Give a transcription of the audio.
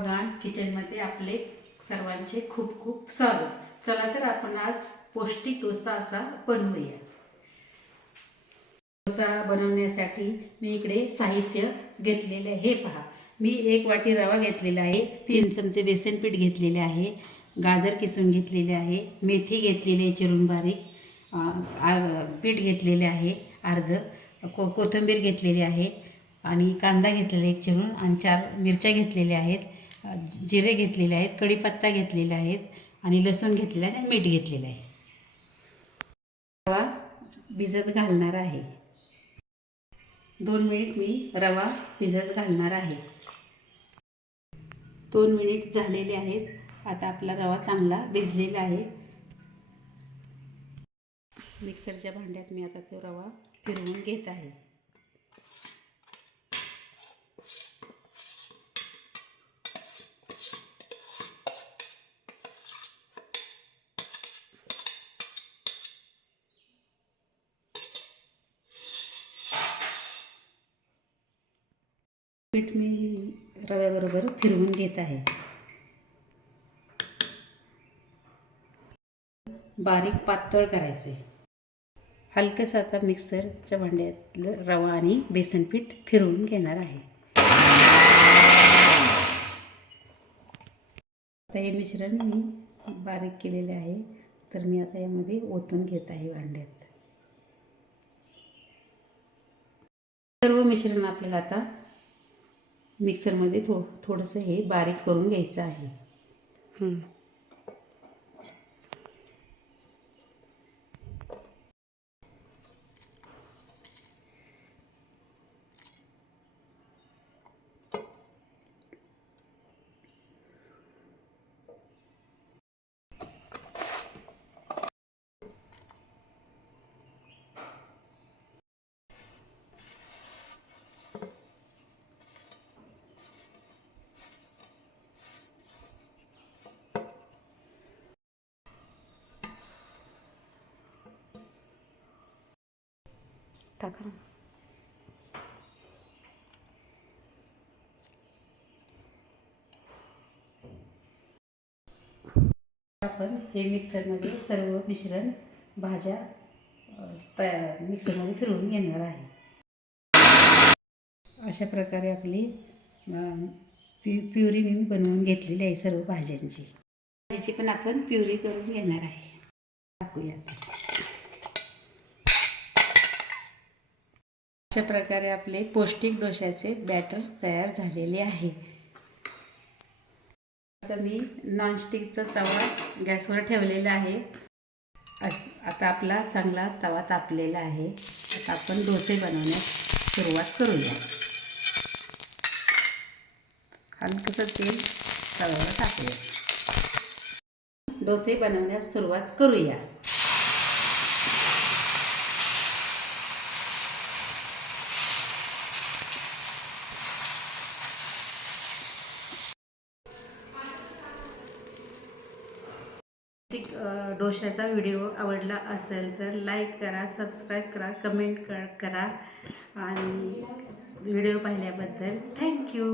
गाण किचनमध्ये आपले सर्वांचे खूप खूप स्वागत। चला तर आपण आज पौष्टिक डोसा असा बनवूया। डोसा बनवण्यासाठी मी इकडे साहित्य घेतलेले आहे। हे पहा, मी 1 वाटी रवा घेतलेला आहे, 3 चमचे बेसन पीठ घेतलेले आहे, गाजर किसून घेतलेले आहे, मेथी घेतलेली आहे चिरून बारीक, पीठ घेतलेले आहे अर्ध, कोथिंबीर घेतलेली आहे आणि कांदा घेतलेला एक चिरून आणि 4 मिरच्या घेतलेल्या आहेत, जिरे घेतलेले आहेत, कढीपत्ता घेतलेला आहेत आणि लसूण घेतलेला आहे आणि मीठ घेतलेलं आहे। रवा भिजत घालणार आहे। 2 मिनिट मी रवा भिजत घालणार आहे। 2 मिनिट झालेले आहेत। आता आपला रवा चांगला भिजलेला आहे। मिक्सरच्या भांड्यात मी आता तो रवा फिरवून घेत आहे। पीठ मी रव्याबरोबर फिरवून घेत आहे। बारीक पातळ करायचे। हलकंसं आता मिक्सरच्या भांड्यातलं रवा आणि बेसन पीठ फिरवून घेणार आहे। आता हे मिश्रण मी बारीक केलेले आहे, तर मी आता यामध्ये ओतून घेत आहे भांड्यात। सर्व मिश्रण आपल्याला आता मिक्सरमध्ये थोडंसं हे बारीक करून घ्यायचं आहे। टाका। आपण हे मिक्सरमध्ये सर्व मिश्रण भाज्या मिक्सरमध्ये फिरवून घेणार आहे। अशा प्रकारे आपली प्युरी मी बनवून घेतलेली आहे सर्व भाज्यांची। भाजीची पण आपण प्युरी करून घेणार आहे। टाकूयात। अशा प्रकारे आपले पौष्टिक डोशाचे बॅटर तयार झालेले आहे। आता मी नॉनस्टिकचा तवा गॅसवर ठेवलेला आहे। आता आपला चांगला तवा तापलेला आहे। आता आपण डोसे बनवण्यास सुरुवात करूया। हलकंसं तेल तव्यावर टाकूया। डोसे बनवण्यास सुरुवात करूया। डोशाचा व्हिडिओ आवडला असेल तर लाईक करा, सबस्क्राईब करा, कमेंट करा आणि व्हिडिओ पाहिल्याबद्दल थँक्यू।